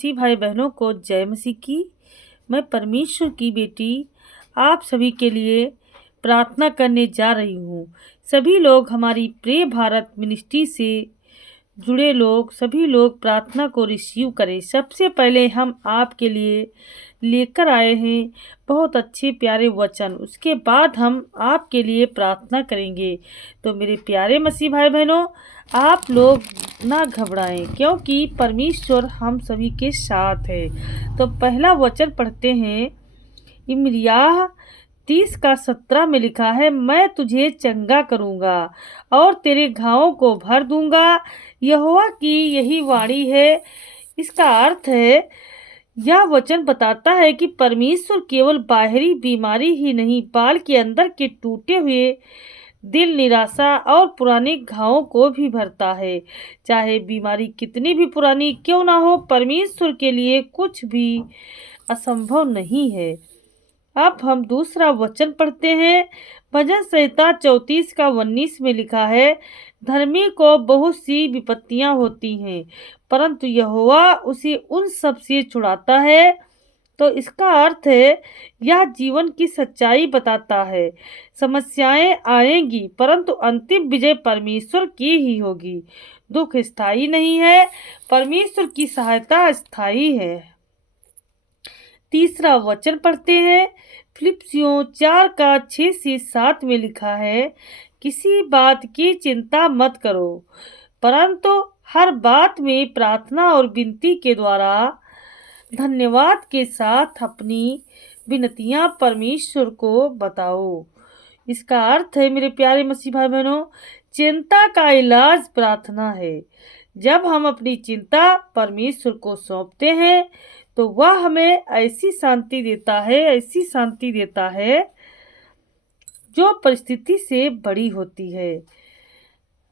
मसीह भाई बहनों को जय मसीह की। मैं परमेश्वर की बेटी आप सभी के लिए प्रार्थना करने जा रही हूँ। सभी लोग हमारी प्रिय भारत मिनिस्ट्री से जुड़े लोग सभी लोग प्रार्थना को रिसीव करें। सबसे पहले हम आपके लिए लेकर आए हैं बहुत अच्छे प्यारे वचन। उसके बाद हम आपके लिए प्रार्थना करेंगे। तो मेरे प्यारे मसीह भाई बहनों, आप लोग ना घबराएं, क्योंकि परमेश्वर हम सभी के साथ है। तो पहला वचन पढ़ते हैं। यिर्मयाह 30:17 में लिखा है, मैं तुझे चंगा करूंगा और तेरे घावों को भर दूंगा। यहोवा की यही वाणी है। इसका अर्थ है, यह वचन बताता है कि परमेश्वर केवल बाहरी बीमारी ही नहीं, बल्कि अंदर के टूटे हुए दिल, निराशा और पुराने घावों को भी भरता है। चाहे बीमारी कितनी भी पुरानी क्यों ना हो, परमेश्वर के लिए कुछ भी असंभव नहीं है। अब हम दूसरा वचन पढ़ते हैं। भजन संहिता 34:19 में लिखा है, धर्मी को बहुत सी विपत्तियां होती हैं, परंतु यहोवा उसे उन सब से छुड़ाता है। तो इसका अर्थ है, यह जीवन की सच्चाई बताता है। समस्याएं आएंगी, परंतु अंतिम विजय परमेश्वर की ही होगी। दुख स्थायी नहीं है, परमेश्वर की सहायता स्थायी है। तीसरा वचन पढ़ते हैं। फिलिप्पियों 4:6-7 में लिखा है, किसी बात की चिंता मत करो, परंतु हर बात में प्रार्थना और विनती के द्वारा धन्यवाद के साथ अपनी विनतियां परमेश्वर को बताओ। इसका अर्थ है, मेरे प्यारे मसीह भाई बहनों, चिंता का इलाज प्रार्थना है। जब हम अपनी चिंता परमेश्वर को सौंपते हैं तो वह हमें ऐसी शांति देता है जो परिस्थिति से बड़ी होती है।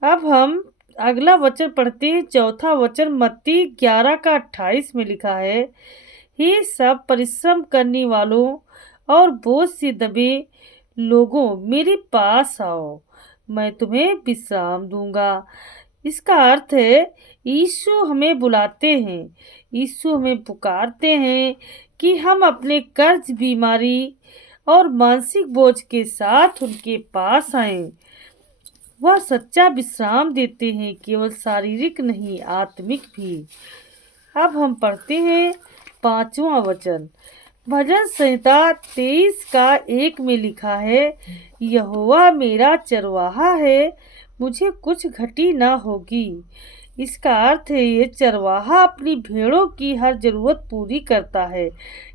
अब हम अगला वचन पढ़ते हैं। चौथा वचन मत्ती 11:28 में लिखा है, हे सब परिश्रम करने वालों और बोझ से दबे लोगों, मेरे पास आओ, मैं तुम्हें विश्राम दूंगा। इसका अर्थ है, यीशु हमें बुलाते हैं, यीशु हमें पुकारते हैं कि हम अपने कर्ज, बीमारी और मानसिक बोझ के साथ उनके पास आएं। वह सच्चा विश्राम देते हैं, केवल शारीरिक नहीं, आत्मिक भी। अब हम पढ़ते हैं पांचवा वचन। भजन संहिता 23:1 में लिखा है, यहोवा मेरा चरवाहा है, मुझे कुछ घटी ना होगी। इसका अर्थ है, ये चरवाहा अपनी भेड़ों की हर जरूरत पूरी करता है।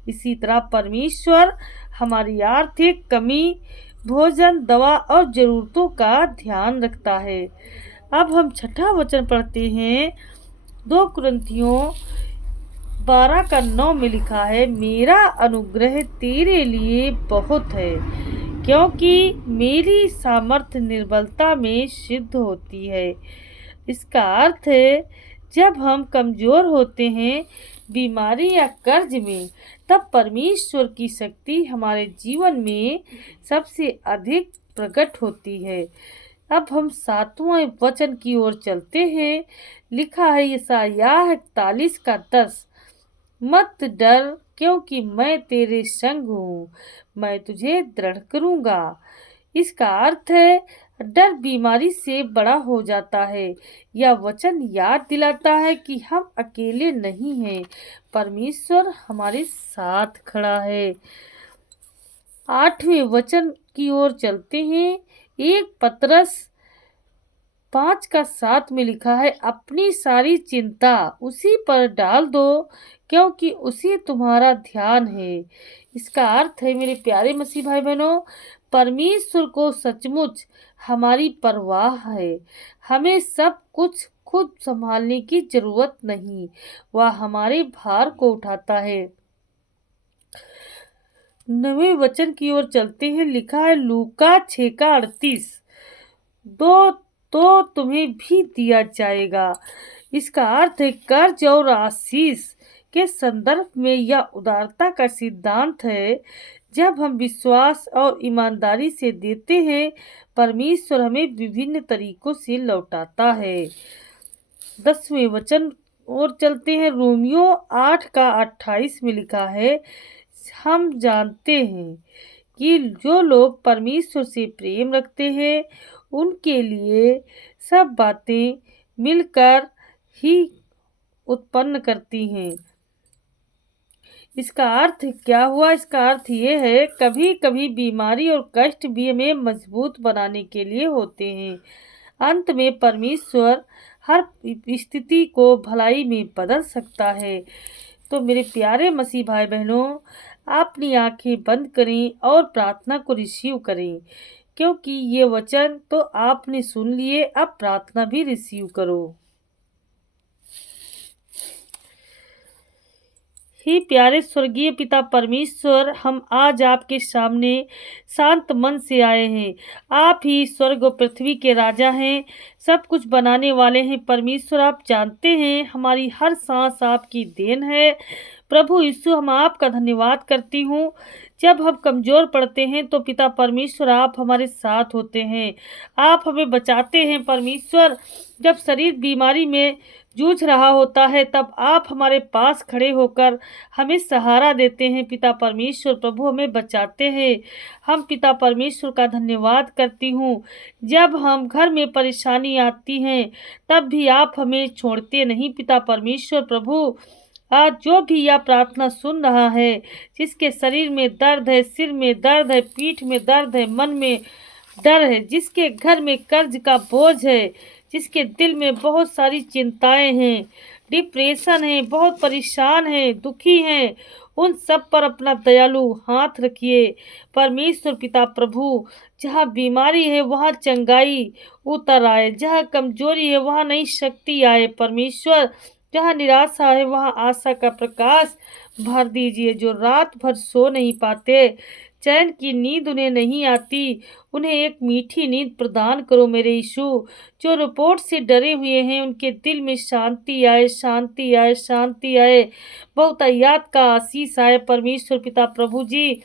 इसी तरह परमेश्वर हमारी आर्थिक कमी, भोजन, दवा और जरूरतों का ध्यान रखता है। अब हम छठा वचन पढ़ते हैं। 2 कुरिन्थियों 12:9 में लिखा है, मेरा अनुग्रह तेरे लिए बहुत है, क्योंकि मेरी सामर्थ्य निर्बलता में सिद्ध होती है। इसका अर्थ है, जब हम कमजोर होते हैं, बीमारी या कर्ज में, तब परमेश्वर की शक्ति हमारे जीवन में सबसे अधिक प्रकट होती है। अब हम 7वें वचन की ओर चलते हैं। लिखा है यशायाह 41:10, मत डर, क्योंकि मैं तेरे संग हूँ, मैं तुझे दृढ़ करूँगा। इसका अर्थ है, डर बीमारी से बड़ा हो जाता है। यह वचन याद दिलाता है कि हम अकेले नहीं हैं, परमेश्वर हमारे साथ खड़ा है। 8वें वचन की ओर चलते हैं। 1 पतरस 5:7 में लिखा है, अपनी सारी चिंता उसी पर डाल दो, क्योंकि उसी तुम्हारा ध्यान है। इसका अर्थ है, मेरे प्यारे मसीह भाई बहनों, परमेश्वर को सचमुच हमारी परवाह है। हमें सब कुछ खुद संभालने की जरूरत नहीं, वह हमारे भार को उठाता है। 9वें वचन की ओर चलते हैं। लिखा है लूका 6:38, दो तो तुम्हें भी दिया जाएगा। इसका अर्थ है, कर्ज और आशीष के संदर्भ में यह उदारता का सिद्धांत है। जब हम विश्वास और ईमानदारी से देते हैं, परमेश्वर हमें विभिन्न तरीकों से लौटाता है। 10वें वचन और चलते हैं, रोमियो 8:28 में लिखा है, हम जानते हैं कि जो लोग परमेश्वर से प्रेम रखते हैं उनके लिए सब बातें मिलकर ही उत्पन्न करती हैं। इसका अर्थ क्या हुआ? इसका अर्थ ये है, कभी कभी बीमारी और कष्ट भी हमें मजबूत बनाने के लिए होते हैं। अंत में परमेश्वर हर स्थिति को भलाई में बदल सकता है। तो मेरे प्यारे मसीह भाई बहनों, अपनी आंखें बंद करें और प्रार्थना को रिसीव करें, क्योंकि ये वचन तो आपने सुन लिए, अब प्रार्थना भी रिसीव करो। ही प्यारे स्वर्गीय पिता परमेश्वर, हम आज आपके सामने शांत मन से आए हैं। आप ही स्वर्ग और पृथ्वी के राजा हैं, सब कुछ बनाने वाले हैं। परमेश्वर, आप जानते हैं हमारी हर सांस आपकी देन है। प्रभु यीशु, हम आपका धन्यवाद करती हूँ। जब हम कमज़ोर पड़ते हैं तो पिता परमेश्वर आप हमारे साथ होते हैं, आप हमें बचाते हैं। परमेश्वर, जब शरीर बीमारी में जूझ रहा होता है तब आप हमारे पास खड़े होकर हमें सहारा देते हैं। पिता परमेश्वर, प्रभु हमें बचाते हैं। हम पिता परमेश्वर का धन्यवाद करती हूँ। जब हम घर में परेशानी आती है तब भी आप हमें छोड़ते नहीं। पिता परमेश्वर, प्रभु आज जो भी यह प्रार्थना सुन रहा है, जिसके शरीर में दर्द है, सिर में दर्द है, पीठ में दर्द है, मन में डर है, जिसके घर में कर्ज का बोझ है, जिसके दिल में बहुत सारी चिंताएं हैं, डिप्रेशन है, बहुत परेशान है, दुखी हैं, उन सब पर अपना दयालु हाथ रखिए। परमेश्वर पिता प्रभु, जहाँ बीमारी है वहाँ चंगाई उतर आए, जहाँ कमजोरी है वहाँ नई शक्ति आए। परमेश्वर, जहाँ निराशा है वहाँ आशा का प्रकाश भर दीजिए। जो रात भर सो नहीं पाते, चैन की नींद उन्हें नहीं आती, उन्हें एक मीठी नींद प्रदान करो मेरे यीशु। जो रिपोर्ट से डरे हुए हैं उनके दिल में शांति आए, शांति आए, शांति आए, बहुतायत का आशीष आए। परमेश्वर पिता प्रभु जी,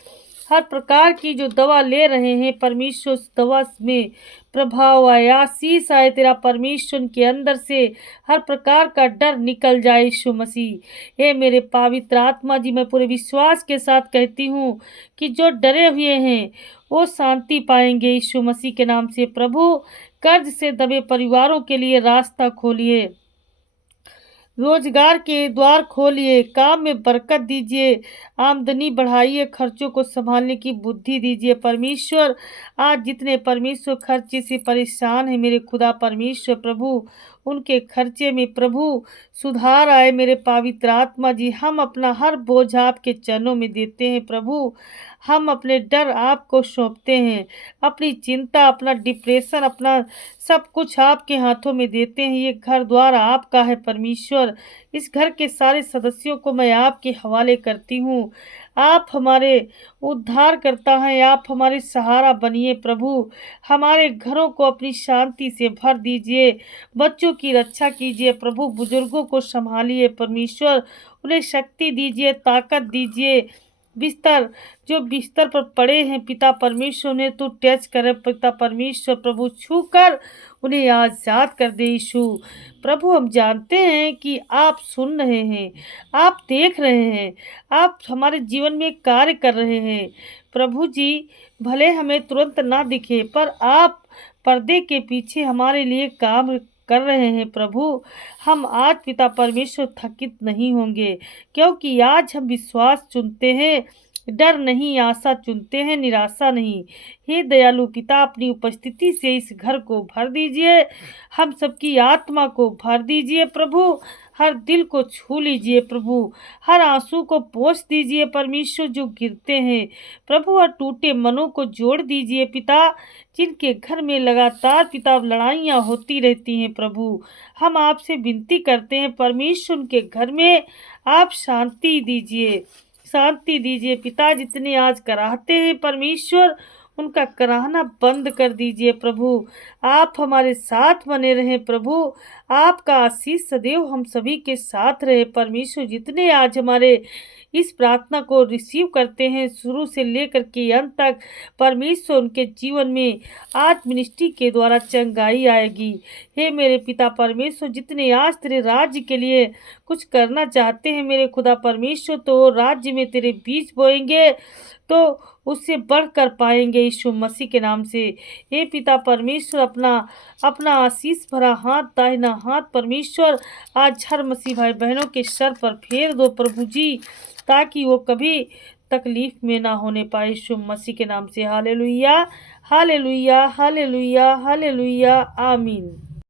हर प्रकार की जो दवा ले रहे हैं परमेश्वर, उस दवा में प्रभाव आए, आशीष आए तेरा परमेश्वर के अंदर से, हर प्रकार का डर निकल जाए यीशु मसीह। हे मेरे पवित्र आत्मा जी, मैं पूरे विश्वास के साथ कहती हूँ कि जो डरे हुए हैं वो शांति पाएंगे यीशु मसीह के नाम से। प्रभु, कर्ज से दबे परिवारों के लिए रास्ता खोलिए, रोजगार के द्वार खोलिए, काम में बरकत दीजिए, आमदनी बढ़ाइए, खर्चों को संभालने की बुद्धि दीजिए। परमेश्वर, आज जितने परमेश्वर खर्चे से परेशान है मेरे खुदा परमेश्वर प्रभु, उनके खर्चे में प्रभु सुधार आए। मेरे पवित्र आत्मा जी, हम अपना हर बोझ आपके चरणों में देते हैं प्रभु। हम अपने डर आपको सौंपते हैं, अपनी चिंता, अपना डिप्रेशन, अपना सब कुछ आपके हाथों में देते हैं। ये घर द्वार आपका है परमेश्वर, इस घर के सारे सदस्यों को मैं आपके हवाले करती हूँ। आप हमारे उद्धार करता है, आप हमारे सहारा बनिए प्रभु। हमारे घरों को अपनी शांति से भर दीजिए, बच्चों की रक्षा कीजिए प्रभु, बुजुर्गों को संभालिए परमेश्वर, उन्हें शक्ति दीजिए, ताकत दीजिए। बिस्तर, जो बिस्तर पर पड़े हैं पिता परमेश्वर, उन्हें तू टच करे पिता परमेश्वर प्रभु, छू कर उन्हें आजाद कर दे यीशु। प्रभु, हम जानते हैं कि आप सुन रहे हैं, आप देख रहे हैं, आप हमारे जीवन में कार्य कर रहे हैं। प्रभु जी, भले हमें तुरंत ना दिखे पर आप पर्दे के पीछे हमारे लिए काम कर रहे हैं प्रभु। हम आज पिता परमेश्वर थकित नहीं होंगे, क्योंकि आज हम विश्वास चुनते हैं, डर नहीं, आशा चुनते हैं, निराशा नहीं। हे दयालु पिता, अपनी उपस्थिति से इस घर को भर दीजिए, हम सबकी आत्मा को भर दीजिए प्रभु, हर दिल को छू लीजिए प्रभु, हर आंसू को पोंछ दीजिए परमेश्वर जो गिरते हैं प्रभु, हर टूटे मनों को जोड़ दीजिए पिता, जिनके घर में लगातार पिता लड़ाइयाँ होती रहती हैं प्रभु। हम आपसे विनती करते हैं परमेश्वर, उनके घर में आप शांति दीजिए, शांति दीजिए पिता। जितने आज कराहते हैं परमेश्वर, उनका कराहना बंद कर दीजिए प्रभु। आप हमारे साथ बने रहें प्रभु। आपका आशीष सदैव हम सभी के साथ रहे परमेश्वर। जितने आज हमारे इस प्रार्थना को रिसीव करते हैं शुरू से लेकर के अंत तक, परमेश्वर उनके जीवन में आज मिनिस्ट्री के द्वारा चंगाई आएगी। हे मेरे पिता परमेश्वर, जितने आज तेरे राज्य के लिए कुछ करना चाहते हैं मेरे खुदा परमेश्वर, तो राज्य में तेरे बीज बोएंगे तो उससे बढ़कर पाएंगे यीशु मसीह के नाम से। हे पिता परमेश्वर, अपना अपना आशीष भरा हाथ, दाहिना हाथ परमेश्वर आज हर मसीह भाई बहनों के सर पर फेर दो प्रभु जी, ताकि वो कभी तकलीफ में ना होने पाए यीशु मसीह के नाम से। हालेलुया, हालेलुया, हालेलुया, हालेलुया, आमीन।